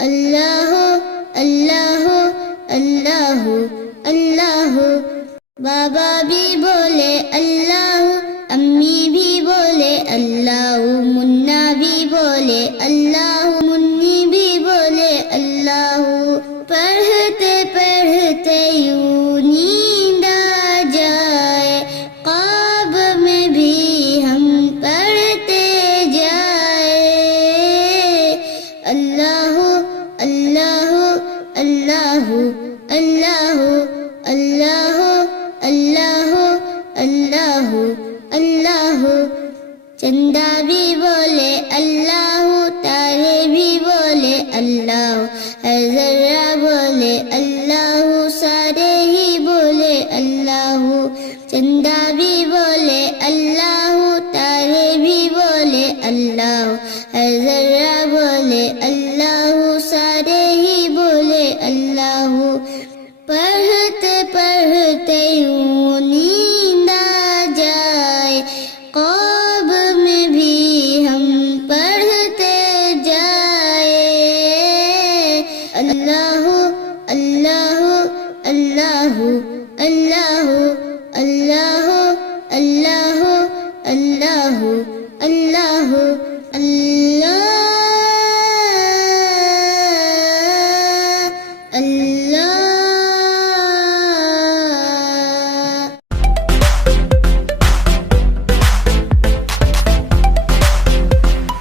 अल्लाह अल्लाह अल्लाह अल्लाह। बाबा भी बोले अल्लाह, अम्मी भी बोले अल्लाह, मुन्ना भी बोले अल्लाह, मुन्नी भी बोले अल्लाह। पढ़ते पढ़ते यूं नींद आ जाए, ख्वाब में भी हम पढ़ते जाए। अल्लाह अल्लाह अल्लाह अल्लाह अल्लाह अल्लाह अल्लाह अल्लाह। चंदा भी बोले अल्लाह, तारे भी बोले अल्लाह, हर जर्रा बोले अल्लाह, सारे ही बोले अल्लाह। चंदा भी बोले अल्लाह, तारे भी बोले अल्लाह, हर जर्रा बोले अल्लाह।